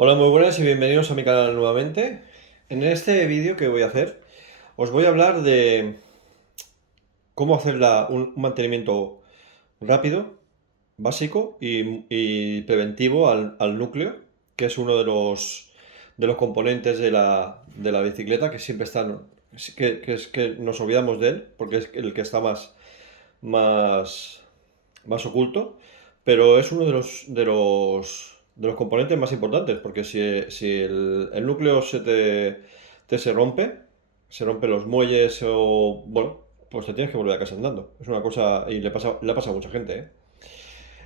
Hola, muy buenas y bienvenidos a mi canal nuevamente. En este vídeo que voy a hacer, os voy a hablar de cómo hacer un mantenimiento rápido, básico y preventivo al núcleo, que es uno de los componentes de la bicicleta que siempre están, que nos olvidamos de él, porque es el que está más, más oculto, pero es uno de los componentes más importantes, porque si el núcleo se rompe, se rompen los muelles o, bueno, pues te tienes que volver a casa andando. Es una cosa, y le pasa a mucha gente, ¿eh?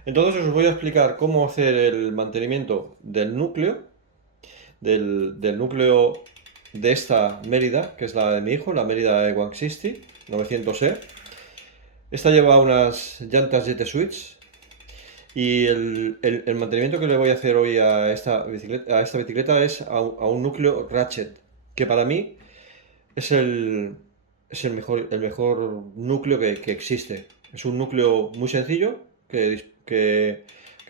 Entonces os voy a explicar cómo hacer el mantenimiento del núcleo, del núcleo de esta Mérida, que es la de mi hijo, la Mérida E160 900E. Esta lleva unas llantas GT Switch. Y el mantenimiento que le voy a hacer hoy a esta bicicleta es a un núcleo ratchet, que para mí es el mejor núcleo que existe. Es un núcleo muy sencillo que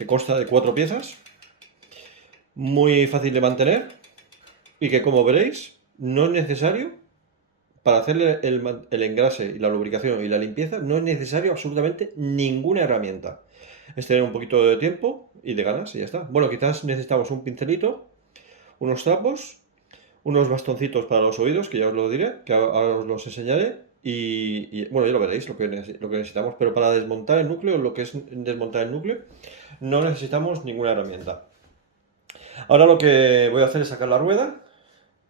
consta de cuatro piezas, muy fácil de mantener y que, como veréis, no es necesario para hacerle el engrase y la lubricación y la limpieza, no es necesario absolutamente ninguna herramienta. Es tener un poquito de tiempo y de ganas y ya está. Bueno, quizás necesitamos un pincelito, unos trapos, unos bastoncitos para los oídos, que ya os lo diré, que ahora os los enseñaré. Bueno, ya lo veréis lo que necesitamos, pero para desmontar el núcleo, lo que es desmontar el núcleo, no necesitamos ninguna herramienta. Ahora lo que voy a hacer es sacar la rueda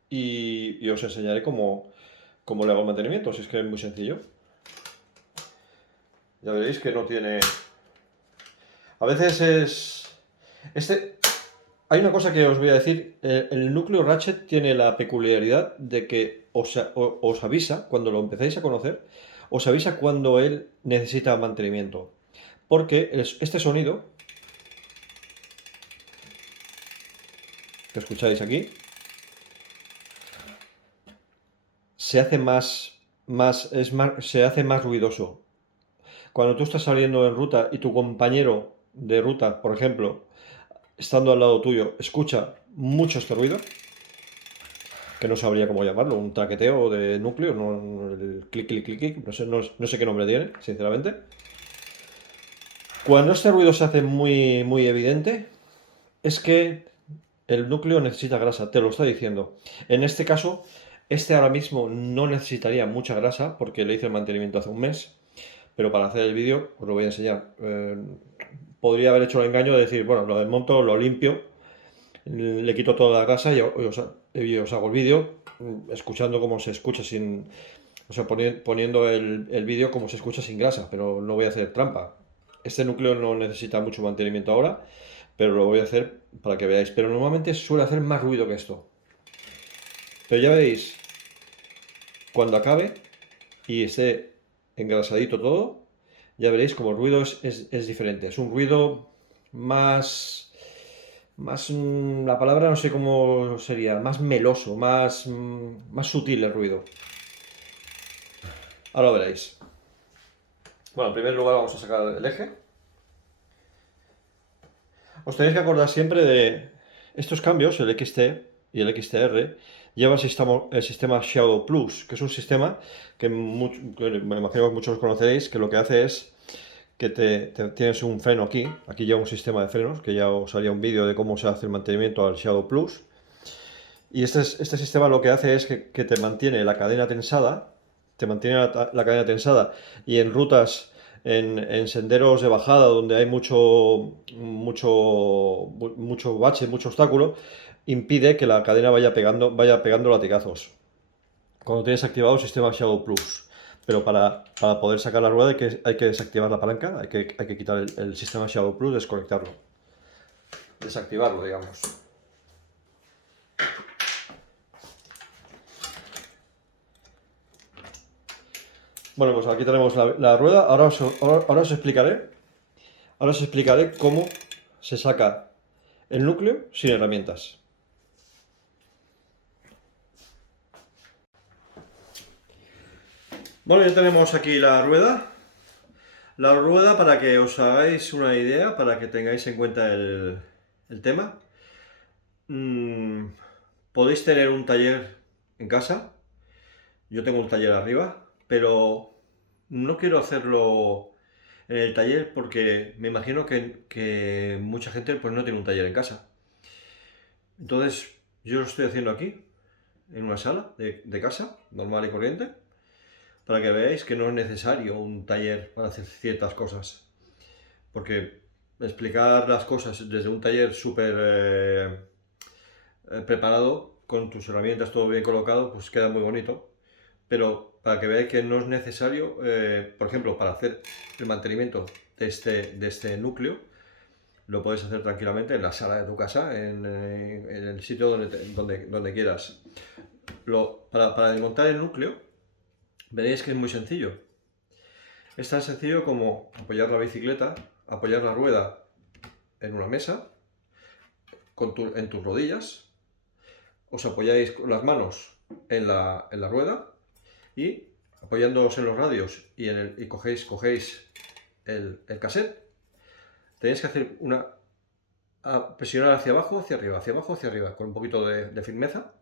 y os enseñaré cómo le hago el mantenimiento, si es que es muy sencillo. Ya veréis que no tiene... A veces es... Este... Hay una cosa que os voy a decir. El núcleo Ratchet tiene la peculiaridad de que os avisa, cuando lo empezáis a conocer, os avisa cuando él necesita mantenimiento. Porque este sonido que escucháis aquí se hace se hace más ruidoso. Cuando tú estás saliendo en ruta y tu compañero de ruta, por ejemplo, estando al lado tuyo, escucha mucho este ruido, que no sabría cómo llamarlo, un traqueteo de núcleo, el clic, clic, clic, clic, no sé qué nombre tiene, sinceramente. Cuando este ruido se hace muy evidente, es que el núcleo necesita grasa, te lo está diciendo. En este caso, este ahora mismo no necesitaría mucha grasa porque le hice el mantenimiento hace un mes, pero para hacer el vídeo os lo voy a enseñar. Podría haber hecho el engaño de decir, bueno, lo desmonto, lo limpio, le quito toda la grasa y os hago el vídeo escuchando cómo se escucha sin... O sea, poniendo el vídeo como se escucha sin grasa, pero no voy a hacer trampa. Este núcleo no necesita mucho mantenimiento ahora, pero lo voy a hacer para que veáis. Pero normalmente suele hacer más ruido que esto. Pero ya veis, cuando acabe y esté engrasadito todo, ya veréis como el ruido es diferente. Es un ruido la palabra no sé cómo sería, más meloso, más sutil el ruido. Ahora lo veréis. Bueno, en primer lugar vamos a sacar el eje. Os tenéis que acordar siempre de estos cambios, el XT y el XTR, lleva el sistema Shadow Plus, que es un sistema que me imagino que muchos conoceréis, que lo que hace es que tienes un freno aquí lleva un sistema de frenos, que ya os haría un vídeo de cómo se hace el mantenimiento al Shadow Plus. Y este sistema lo que hace es que te mantiene la cadena tensada, te mantiene la cadena tensada y en rutas, en senderos de bajada donde hay mucho bache, mucho obstáculo, impide que la cadena vaya pegando latigazos. Cuando tienes activado el sistema Shadow Plus. Pero para poder sacar la rueda hay que desactivar la palanca, hay que quitar el sistema Shadow Plus, desconectarlo. Desactivarlo, digamos. Bueno, pues aquí tenemos la rueda. Ahora os explicaré. Ahora os explicaré cómo se saca el núcleo sin herramientas. Bueno, ya tenemos aquí la rueda. La rueda, para que os hagáis una idea, para que tengáis en cuenta el tema. podéis tener un taller en casa. Yo tengo un taller arriba, pero no quiero hacerlo en el taller porque me imagino que mucha gente pues no tiene un taller en casa. Entonces, yo lo estoy haciendo aquí, en una sala de casa, normal y corriente, para que veáis que no es necesario un taller para hacer ciertas cosas. Porque explicar las cosas desde un taller súper preparado, con tus herramientas todo bien colocado, pues queda muy bonito. Pero para que veáis que no es necesario, por ejemplo, para hacer el mantenimiento de este núcleo, lo puedes hacer tranquilamente en la sala de tu casa, en el sitio donde quieras. Para desmontar el núcleo, veréis que es muy sencillo. Es tan sencillo como apoyar la bicicleta, apoyar la rueda en una mesa, en tus rodillas, os apoyáis con las manos en la rueda y apoyándoos en los radios y cogéis el cassette, tenéis que hacer presionar hacia abajo, hacia arriba, con un poquito de firmeza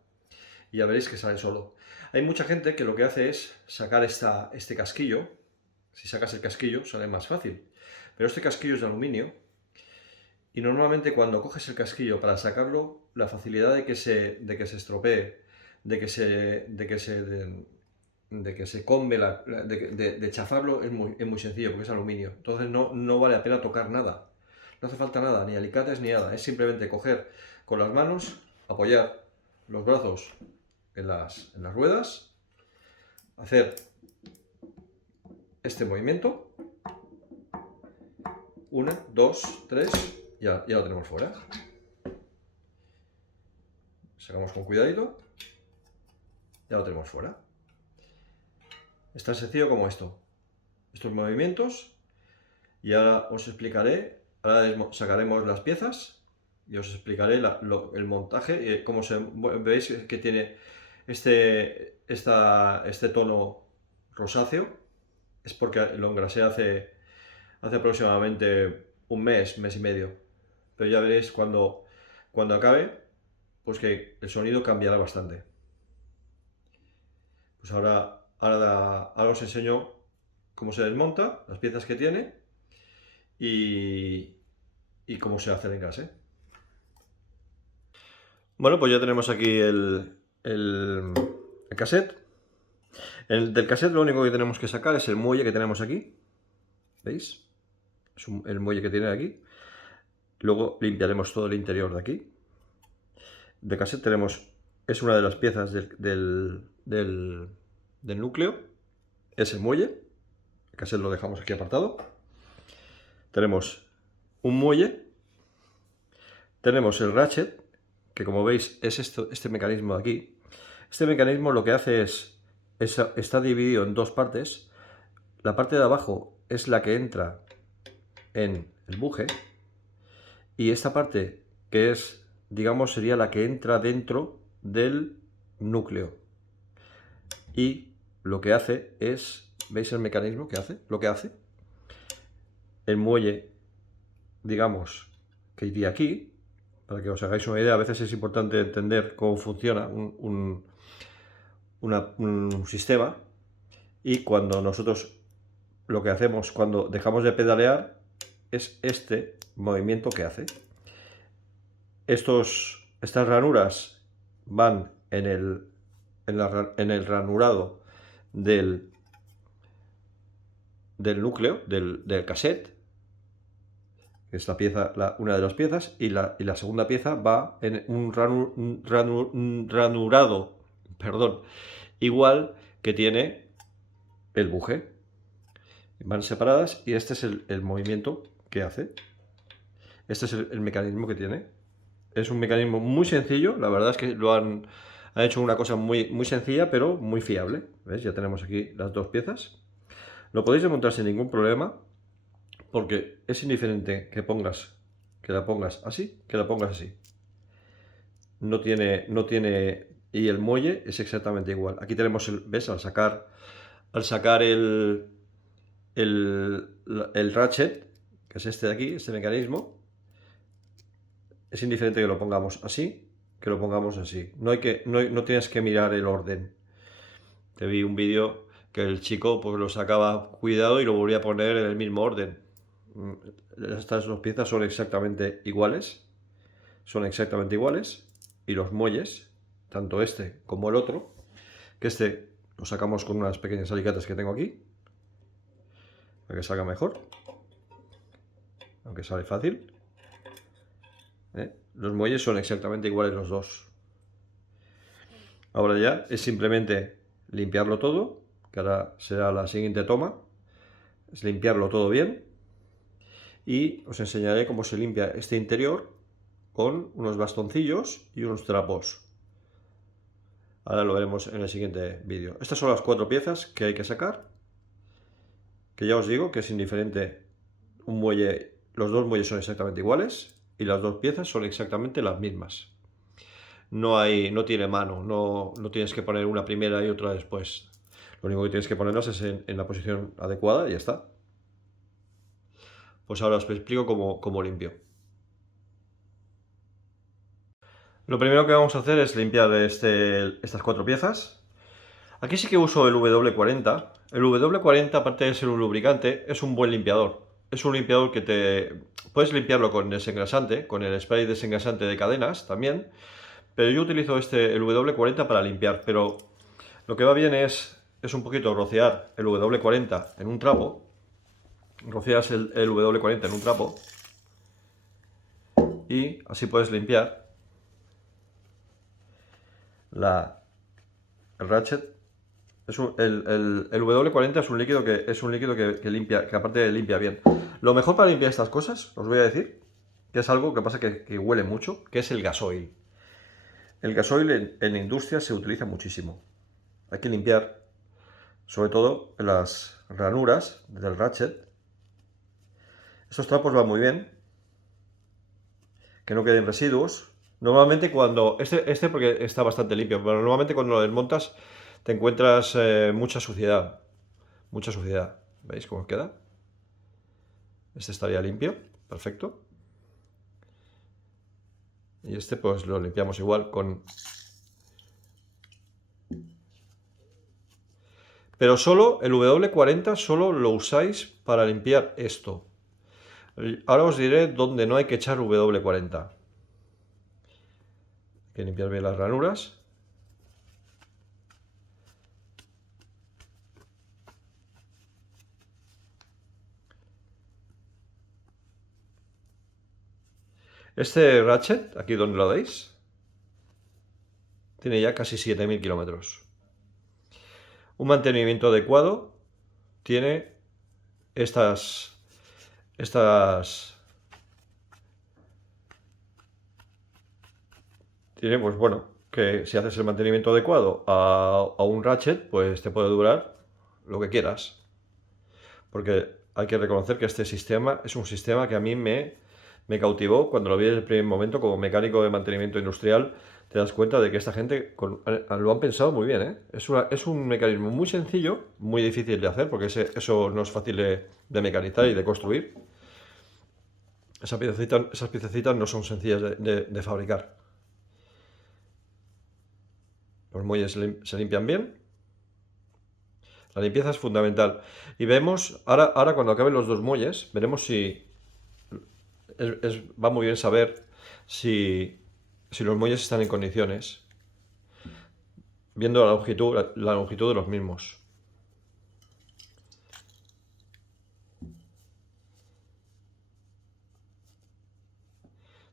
y ya veréis que sale solo. Hay mucha gente que lo que hace es sacar este casquillo. Si sacas el casquillo sale más fácil, pero este casquillo es de aluminio y normalmente cuando coges el casquillo para sacarlo, la facilidad de que se estropee, de que se combe, de chafarlo es muy sencillo porque es aluminio. Entonces no vale la pena tocar nada. No hace falta nada, ni alicates ni nada. Es simplemente coger con las manos, apoyar los brazos en las ruedas, hacer este movimiento. 1, 2, 3, ya lo tenemos fuera. Sacamos con cuidadito, ya lo tenemos fuera. Es tan sencillo como estos movimientos, y ahora os explicaré, ahora sacaremos las piezas y os explicaré el montaje, cómo veis que tiene este tono rosáceo, es porque lo engrasé hace aproximadamente un mes y medio, pero ya veréis cuando acabe, pues que el sonido cambiará bastante. Pues ahora os enseño cómo se desmonta, las piezas que tiene y cómo se hace el engrase. Bueno, pues ya tenemos aquí el cassette. Del cassette lo único que tenemos que sacar es el muelle que tenemos aquí. ¿Veis? Es el muelle que tiene aquí. Luego limpiaremos todo el interior de aquí. De cassette es una de las piezas del núcleo. Es el muelle. El cassette lo dejamos aquí apartado. Tenemos un muelle. Tenemos el ratchet, que como veis es este mecanismo de aquí. Este mecanismo lo que hace está dividido en dos partes. La parte de abajo es la que entra en el buje y esta parte que es, digamos, sería la que entra dentro del núcleo. Y lo que hace es, ¿veis el mecanismo que hace? Lo que hace, el muelle, digamos, que iría aquí, para que os hagáis una idea. A veces es importante entender cómo funciona un sistema, y cuando nosotros lo que hacemos cuando dejamos de pedalear es este movimiento que hace. Estas ranuras van en el ranurado del núcleo, del cassette, que es una de las piezas, y la segunda pieza va en un ranurado, perdón, igual que tiene el buje. Van separadas y este es el movimiento que hace. Este es el mecanismo que tiene. Es un mecanismo muy sencillo, la verdad es que han hecho una cosa muy sencilla, pero muy fiable. ¿Ves? Ya tenemos aquí las dos piezas. Lo podéis desmontar sin ningún problema, porque es indiferente que la pongas así, que la pongas así. No tiene, y el muelle es exactamente igual. Aquí tenemos ¿ves? Al sacar el ratchet, que es este de aquí, este mecanismo, es indiferente que lo pongamos así que lo pongamos así. No tienes que mirar el orden. Te vi un vídeo que el chico pues lo sacaba cuidado y lo volvía a poner en el mismo orden. Estas dos piezas son exactamente iguales. Son exactamente iguales. Y los muelles, tanto este como el otro, que este lo sacamos con unas pequeñas alicates que tengo aquí, para que salga mejor, aunque sale fácil. Los muelles son exactamente iguales los dos. Ahora ya es simplemente limpiarlo todo, que ahora será la siguiente toma. Es limpiarlo todo bien. Y os enseñaré cómo se limpia este interior con unos bastoncillos y unos trapos. Ahora lo veremos en el siguiente vídeo. Estas son las 4 piezas que hay que sacar. Que ya os digo que es indiferente un muelle, los dos muelles son exactamente iguales y las dos piezas son exactamente las mismas. No tiene mano, no tienes que poner una primera y otra después. Lo único que tienes que ponerlas es en la posición adecuada y ya está. Pues ahora os explico cómo limpio. Lo primero que vamos a hacer es limpiar estas 4 piezas. Aquí sí que uso el W40. El W40, aparte de ser un lubricante, es un buen limpiador. Es un limpiador que puedes limpiarlo con desengrasante, con el spray desengrasante de cadenas también. Pero yo utilizo el W40 para limpiar. Pero lo que va bien es un poquito rociar el W40 en un trapo. Rocias el W40 en un trapo. Y así puedes limpiar el ratchet. El W40 es un líquido que limpia, que aparte limpia bien. Lo mejor para limpiar estas cosas, os voy a decir, que es algo que pasa que huele mucho, que es el gasoil. El gasoil en la industria se utiliza muchísimo. Hay que limpiar, sobre todo las ranuras del ratchet. Estos trapos van muy bien, que no queden residuos. Normalmente cuando, porque está bastante limpio, pero normalmente cuando lo desmontas te encuentras mucha suciedad. Mucha suciedad. ¿Veis cómo queda? Este estaría limpio, perfecto. Y este pues lo limpiamos igual con... Pero solo el W40 solo lo usáis para limpiar esto. Ahora os diré dónde no hay que echar W40. Hay que limpiar bien las ranuras. Este ratchet, aquí donde lo veis, tiene ya casi 7000 kilómetros. Un mantenimiento adecuado tiene tiene, pues bueno, que si haces el mantenimiento adecuado a un ratchet, pues te puede durar lo que quieras. Porque hay que reconocer que este sistema es un sistema que a mí me cautivó cuando lo vi desde el primer momento como mecánico de mantenimiento industrial. Te das cuenta de que esta gente lo han pensado muy bien, ¿eh? Es un mecanismo muy sencillo, muy difícil de hacer, porque eso no es fácil de mecanizar y de construir. Esas piececitas no son sencillas de fabricar. Los muelles se limpian bien. La limpieza es fundamental. Y vemos, ahora cuando acaben los dos muelles, veremos si... va muy bien saber si los muelles están en condiciones, viendo la longitud de los mismos.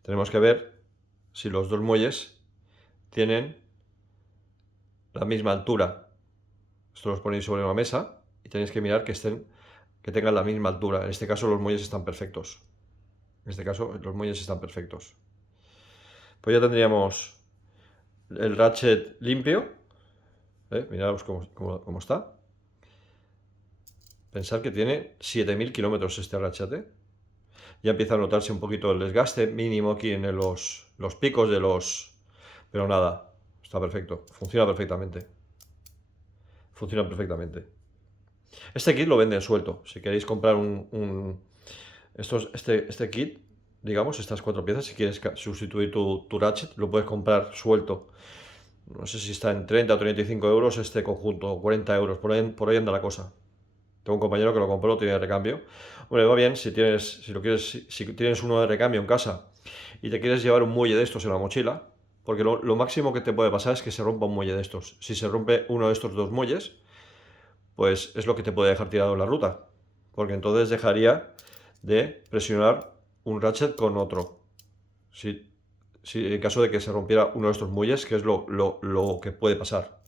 Tenemos que ver si los dos muelles tienen la misma altura. Esto los ponéis sobre una mesa y tenéis que mirar que tengan la misma altura. En este caso los muelles están perfectos. En este caso los muelles están perfectos. Pues ya tendríamos el ratchet limpio. Miraos cómo está. Pensar que tiene 7000 kilómetros este ratchet. Ya empieza a notarse un poquito el desgaste mínimo aquí en los picos de los... Pero nada, está perfecto. Funciona perfectamente. Funciona perfectamente. Este kit lo venden suelto. Si queréis comprar este kit, digamos, estas 4 piezas. Si quieres sustituir tu ratchet, lo puedes comprar suelto. No sé si está en 30 o 35 euros este conjunto, o 40 euros, por ahí anda la cosa. Tengo un compañero que lo compró, tiene de recambio. Hombre, va bien si tienes uno de recambio en casa y te quieres llevar un muelle de estos en la mochila, porque lo máximo que te puede pasar es que se rompa un muelle de estos. Si se rompe uno de estos dos muelles, pues es lo que te puede dejar tirado en la ruta, porque entonces dejaría de presionar un ratchet con otro. Si en caso de que se rompiera uno de estos muelles, que es lo que puede pasar.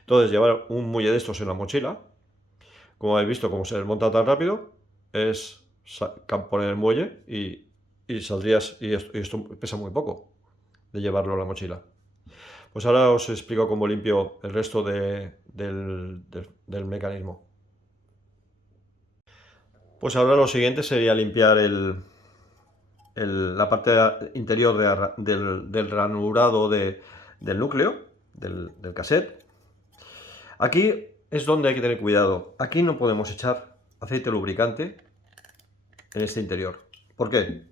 Entonces, llevar un muelle de estos en la mochila, como habéis visto, como se desmonta tan rápido, es poner el muelle y saldrías, y esto pesa muy poco de llevarlo en la mochila. Pues ahora os explico cómo limpio el resto del mecanismo. Pues ahora lo siguiente sería limpiar la parte interior del ranurado del núcleo, del cassette. Aquí es donde hay que tener cuidado. Aquí no podemos echar aceite lubricante en este interior. ¿Por qué?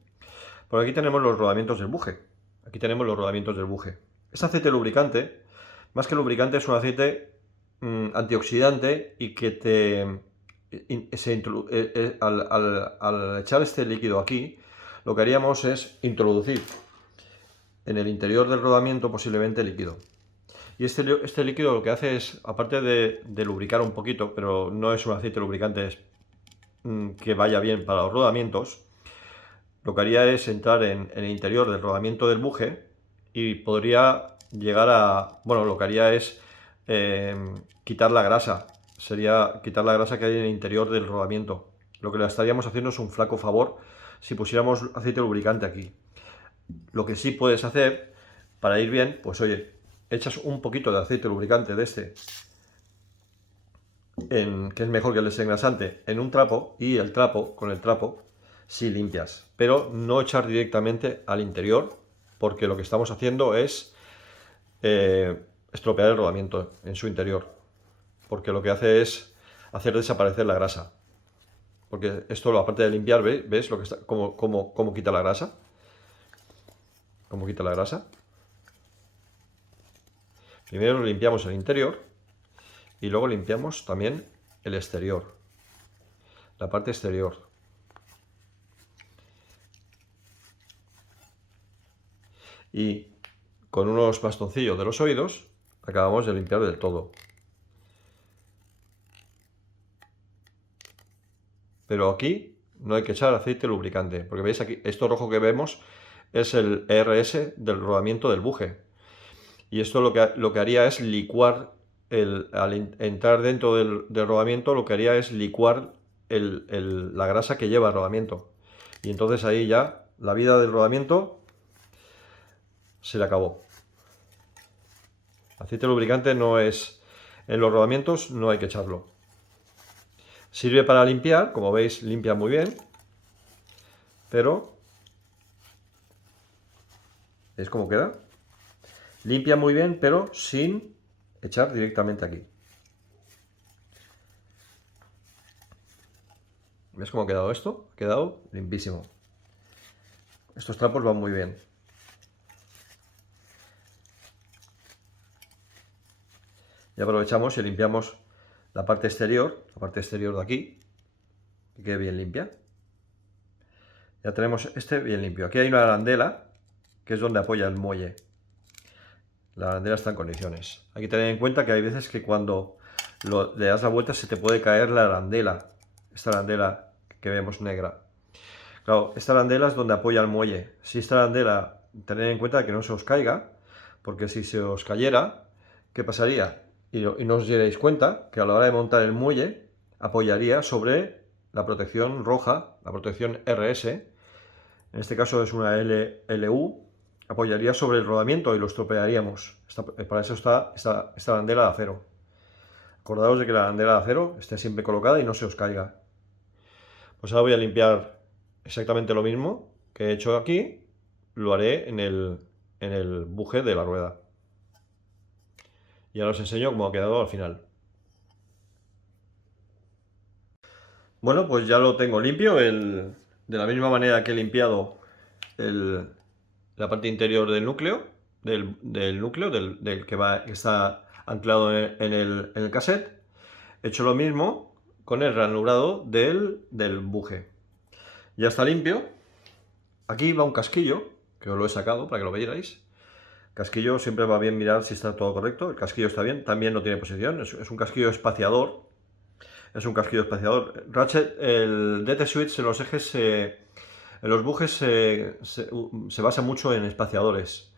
Porque aquí tenemos los rodamientos del buje. Aquí tenemos los rodamientos del buje. Este aceite lubricante, más que lubricante, es un aceite antioxidante y que al echar este líquido aquí, lo que haríamos es introducir en el interior del rodamiento posiblemente líquido. Y este líquido lo que hace es, aparte de lubricar un poquito, pero no es un aceite lubricante que vaya bien para los rodamientos, lo que haría es entrar en el interior del rodamiento del buje y podría llegar a... Bueno, lo que haría es quitar la grasa. Sería quitar la grasa que hay en el interior del rodamiento. Lo que le estaríamos haciendo es un flaco favor si pusiéramos aceite lubricante aquí. Lo que sí puedes hacer para ir bien, pues oye, echas un poquito de aceite lubricante de este, que es mejor que el desengrasante, en un trapo, y con el trapo, sí limpias. Pero no echar directamente al interior, porque lo que estamos haciendo es estropear el rodamiento en su interior. Porque lo que hace es hacer desaparecer la grasa. Porque esto, aparte de limpiar, ¿ves lo que está, cómo quita la grasa? ¿Cómo quita la grasa? Primero limpiamos el interior y luego limpiamos también el exterior, la parte exterior. Y con unos bastoncillos de los oídos acabamos de limpiar del todo. Pero aquí no hay que echar aceite lubricante, porque veis aquí, esto rojo que vemos es el ERS del rodamiento del buje. Y esto lo que haría es licuar, al entrar dentro del rodamiento, lo que haría es licuar la grasa que lleva el rodamiento. Y entonces ahí ya la vida del rodamiento se le acabó. Aceite lubricante no es... En los rodamientos no hay que echarlo. Sirve para limpiar, como veis limpia muy bien, pero... ¿Veis cómo queda? Limpia muy bien, pero sin echar directamente aquí. ¿Ves cómo ha quedado esto? Ha quedado limpísimo. Estos trapos van muy bien. Y aprovechamos y limpiamos la parte exterior de aquí, que quede bien limpia. Ya tenemos este bien limpio. Aquí hay una arandela, que es donde apoya el muelle. La arandela está en condiciones. Hay que tener en cuenta que hay veces que cuando le das la vuelta se te puede caer la arandela. Esta arandela que vemos negra. Claro, esta arandela es donde apoya el muelle. Si esta arandela, tened en cuenta que no se os caiga, porque si se os cayera, ¿qué pasaría? Y no os dierais cuenta que a la hora de montar el muelle apoyaría sobre la protección roja, la protección RS, en este caso es una LU, apoyaría sobre el rodamiento y lo estropearíamos. Para eso está esta arandela de acero. Acordaos de que la arandela de acero esté siempre colocada y no se os caiga. Pues ahora voy a limpiar exactamente lo mismo que he hecho aquí, lo haré en el buje de la rueda. Y ahora os enseño cómo ha quedado al final. Bueno, pues ya lo tengo limpio, de la misma manera que he limpiado la parte interior del núcleo, que está anclado en el cassette. He hecho lo mismo con el ranurado del buje. Ya está limpio. Aquí va un casquillo, que os lo he sacado para que lo veáis. Casquillo, siempre va bien mirar si está todo correcto. El casquillo está bien, también no tiene posición. Es un casquillo espaciador. Es un casquillo espaciador. Ratchet, el DT Switch en los ejes, en los bujes se basa mucho en espaciadores.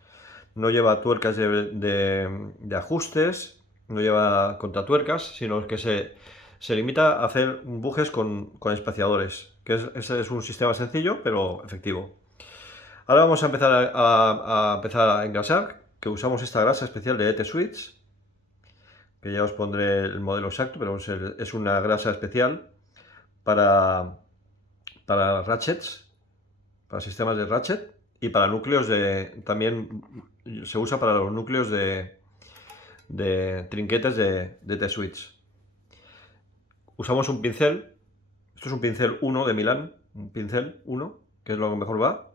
No lleva tuercas de ajustes, no lleva contratuercas, sino que se limita a hacer bujes con espaciadores. Ese es un sistema sencillo, pero efectivo. Ahora vamos a empezar a engrasar, que usamos esta grasa especial de DT Switch, que ya os pondré el modelo exacto, pero es una grasa especial para ratchets, para sistemas de ratchet y para núcleos también se usa para los núcleos de trinquetes de T-Switch. Usamos un pincel, esto es un pincel 1 de Milán, un pincel 1, que es lo que mejor va,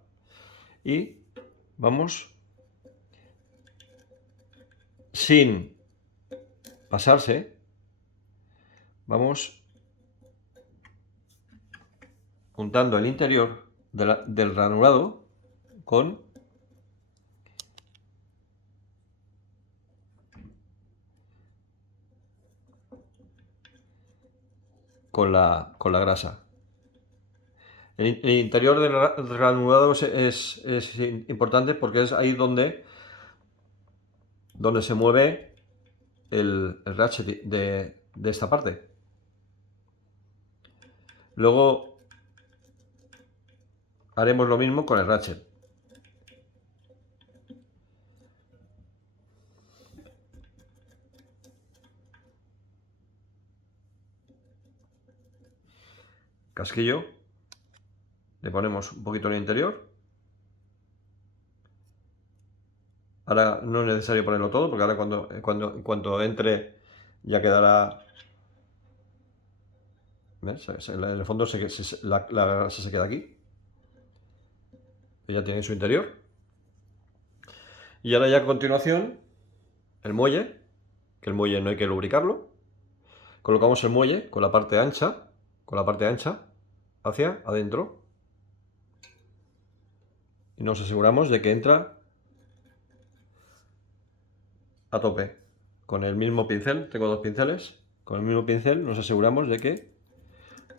y vamos sin pasarse, vamos juntando el interior del ranurado con la grasa. El interior del ranurado es importante porque es ahí donde se mueve el ratchet de esta parte. Luego haremos lo mismo con el ratchet. Casquillo, le ponemos un poquito en el interior. Ahora no es necesario ponerlo todo, porque ahora cuando entre ya quedará. ¿Ves? En el fondo la grasa se queda aquí. Ya tiene su interior. Y ahora ya a continuación, el muelle, que el muelle no hay que lubricarlo. Colocamos el muelle con la parte ancha hacia adentro. Y nos aseguramos de que entra a tope. Con el mismo pincel, tengo dos pinceles, con el mismo pincel nos aseguramos de que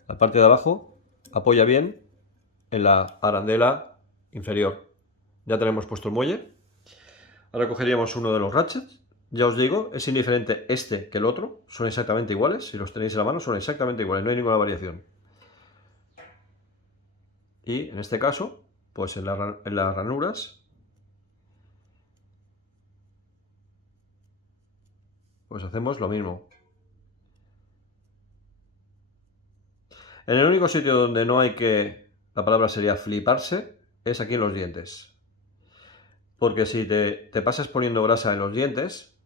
la parte de abajo apoya bien en la arandela inferior. Ya tenemos puesto el muelle. Ahora cogeríamos uno de los ratchets. Ya os digo, es indiferente este que el otro, son exactamente iguales. Si los tenéis en la mano, son exactamente iguales, no hay ninguna variación. Y en este caso, pues en las ranuras, pues hacemos lo mismo. En el único sitio donde no hay que, la palabra sería fliparse, es aquí en los dientes. Porque si te pasas poniendo grasa en los dientes,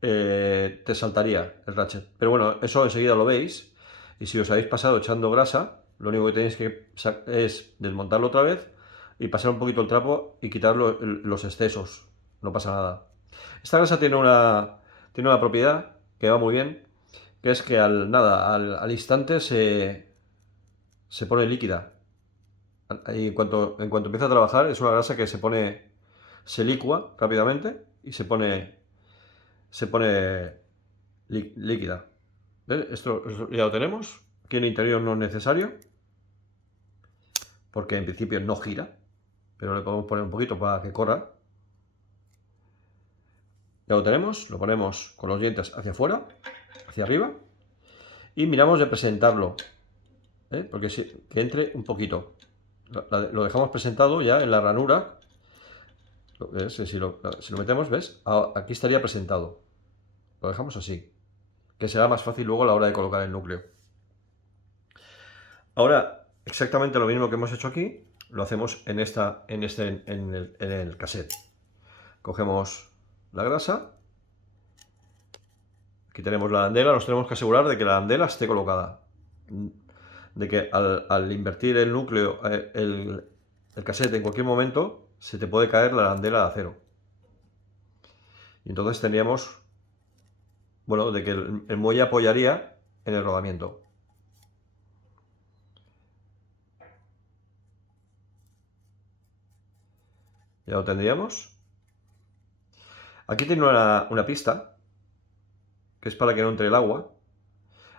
te saltaría el ratchet. Pero bueno, eso enseguida lo veis. Y si os habéis pasado echando grasa, lo único que tenéis que es desmontarlo otra vez y pasar un poquito el trapo y quitar los excesos. No pasa nada. Esta grasa tiene una propiedad que va muy bien, que es que al instante se pone líquida. Y en cuanto empieza a trabajar, es una grasa que se licúa rápidamente y se pone líquida. ¿Ves? Esto ya lo tenemos. Aquí en el interior no es necesario, porque en principio no gira, pero le podemos poner un poquito para que corra. Ya lo tenemos, lo ponemos con los dientes hacia afuera, hacia arriba, y miramos de presentarlo, porque que entre un poquito. Lo dejamos presentado ya en la ranura. ¿Ves? Si lo metemos, ¿ves? Aquí estaría presentado. Lo dejamos así, que será más fácil luego a la hora de colocar el núcleo. Ahora, exactamente lo mismo que hemos hecho aquí, lo hacemos en el cassette. Cogemos la grasa. Aquí tenemos la arandela, nos tenemos que asegurar de que la arandela esté colocada. De que al invertir el núcleo, el cassette en cualquier momento se te puede caer la arandela de acero. Y entonces tendríamos, bueno, de que el muelle apoyaría en el rodamiento. Ya lo tendríamos. Aquí tiene una pista, que es para que no entre el agua.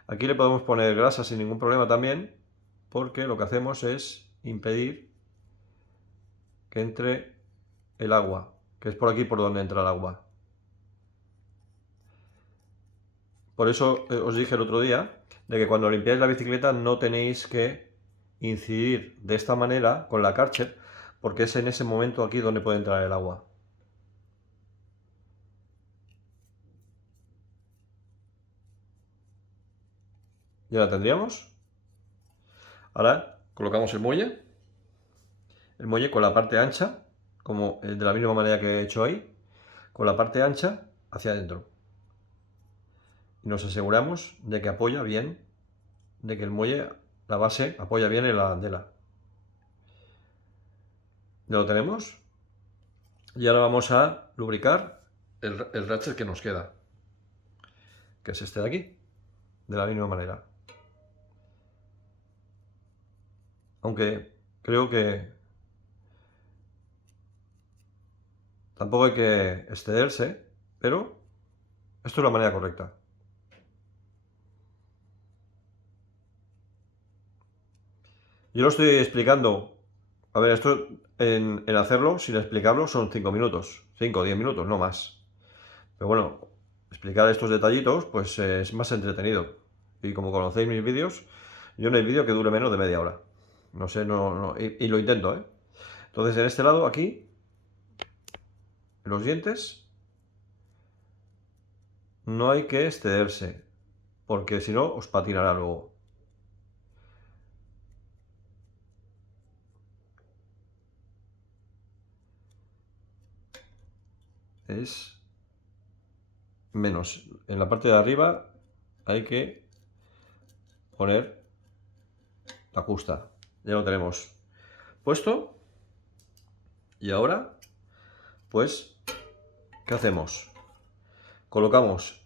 Aquí le podemos poner grasa sin ningún problema también, porque lo que hacemos es impedir que entre el agua, que es por aquí por donde entra el agua. Por eso os dije el otro día de que cuando limpiáis la bicicleta no tenéis que incidir de esta manera con la Kärcher, porque es en ese momento aquí donde puede entrar el agua. Ya la tendríamos. Ahora colocamos el muelle con la parte ancha, como de la misma manera que he hecho ahí, con la parte ancha hacia adentro. Y nos aseguramos de que apoya bien, de que el muelle, la base, apoya bien en la arandela. Ya lo tenemos. Y ahora vamos a lubricar el ratchet que nos queda, que es este de aquí, de la misma manera. Aunque creo que tampoco hay que excederse, pero esto es la manera correcta. Yo lo estoy explicando. A ver, esto en hacerlo, sin explicarlo, son 5 minutos. 5 o 10 minutos, no más. Pero bueno, explicar estos detallitos, pues es más entretenido. Y como conocéis mis vídeos, yo no hay vídeo que dure menos de media hora. No sé, y lo intento, ¿eh? Entonces, en este lado, aquí, en los dientes, no hay que excederse, porque si no, os patinará luego. Es menos. En la parte de arriba hay que poner la justa. Ya lo tenemos puesto. Y ahora, pues, ¿qué hacemos?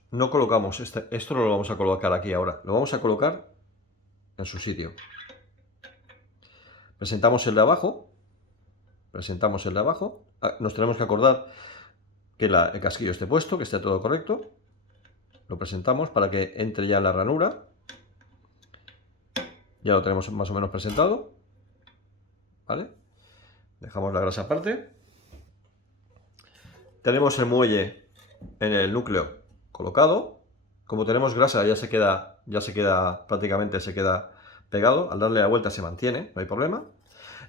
No colocamos, esto no lo vamos a colocar aquí ahora, lo vamos a colocar en su sitio. Presentamos el de abajo, nos tenemos que acordar que el casquillo esté puesto, que esté todo correcto. Lo presentamos para que entre ya en la ranura. Ya lo tenemos más o menos presentado. ¿Vale? Dejamos la grasa aparte. Tenemos el muelle en el núcleo colocado. Como tenemos grasa ya se queda prácticamente se queda pegado. Al darle la vuelta se mantiene, no hay problema.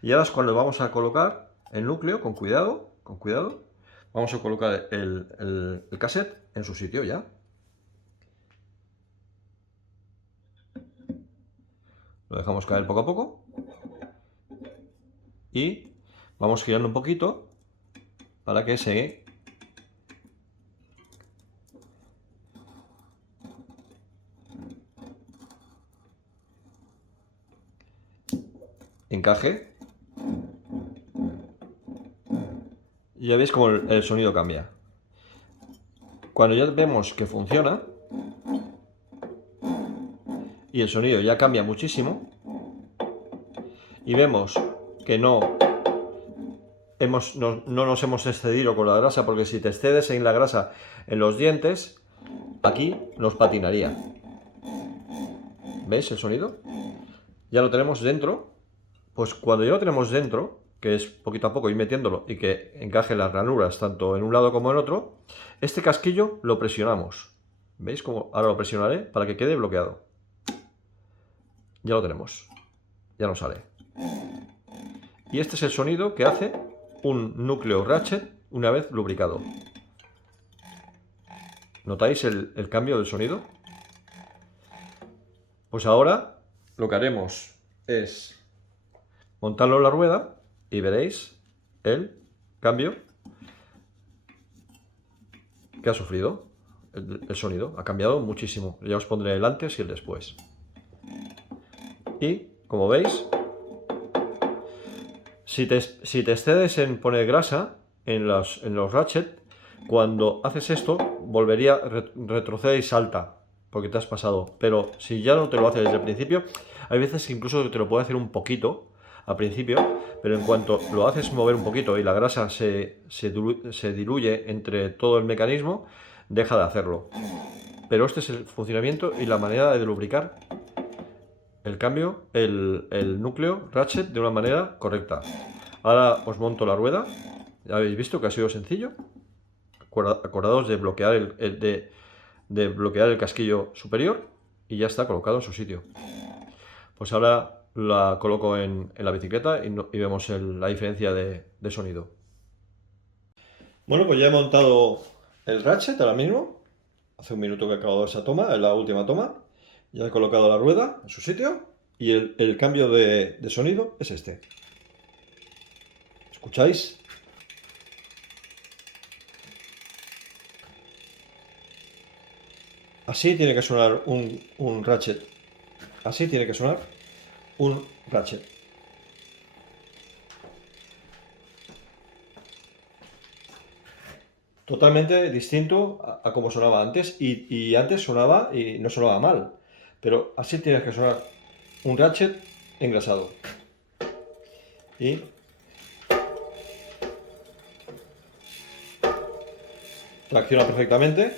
Y ahora es cuando vamos a colocar el núcleo con cuidado. Vamos a colocar el cassette en su sitio ya. Lo dejamos caer poco a poco. Y vamos girando un poquito para que se encaje. Y ya veis cómo el sonido cambia. Cuando ya vemos que funciona y el sonido ya cambia muchísimo y vemos que no nos hemos excedido con la grasa, porque si te excedes en la grasa en los dientes, aquí nos patinaría. ¿Veis el sonido? Ya lo tenemos dentro. Pues cuando ya lo tenemos dentro, que es poquito a poco ir metiéndolo y que encaje las ranuras tanto en un lado como en otro, este casquillo lo presionamos. ¿Veis cómo? Ahora lo presionaré para que quede bloqueado. Ya lo tenemos. Ya no sale. Y este es el sonido que hace un núcleo ratchet una vez lubricado. ¿Notáis el cambio del sonido? Pues ahora lo que haremos es montarlo en la rueda y veréis el cambio que ha sufrido el sonido. Ha cambiado muchísimo. Ya os pondré el antes y el después. Y, como veis, Si te excedes en poner grasa en los ratchet, cuando haces esto, retrocede y salta, porque te has pasado. Pero si ya no te lo haces desde el principio, hay veces que incluso te lo puede hacer un poquito al principio, pero en cuanto lo haces mover un poquito y la grasa se diluye entre todo el mecanismo, deja de hacerlo. Pero este es el funcionamiento y la manera de lubricar el núcleo ratchet de una manera correcta. Ahora os monto la rueda. Ya habéis visto que ha sido sencillo. Acordaos de bloquear de bloquear el casquillo superior y ya está colocado en su sitio. Pues ahora la coloco en la bicicleta y vemos la diferencia de sonido. Bueno, pues ya he montado el ratchet ahora mismo. Hace un minuto que he acabado esa toma, es la última toma. Ya he colocado la rueda en su sitio y el cambio de sonido es este. ¿Escucháis? Así tiene que sonar un ratchet. Así tiene que sonar un ratchet. Totalmente distinto a como sonaba antes. Y antes sonaba y no sonaba mal. Pero así tiene que sonar un ratchet engrasado. Y tracciona perfectamente.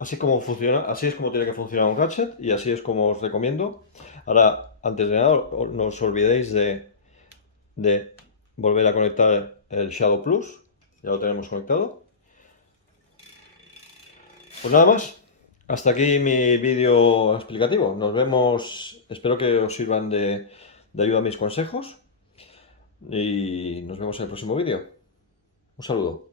Así como funciona, así es como tiene que funcionar un ratchet y así es como os recomiendo. Ahora, antes de nada, no os olvidéis de volver a conectar el Shadow Plus. Ya lo tenemos conectado. Pues nada más. Hasta aquí mi vídeo explicativo. Nos vemos, espero que os sirvan de ayuda mis consejos y nos vemos en el próximo vídeo. Un saludo.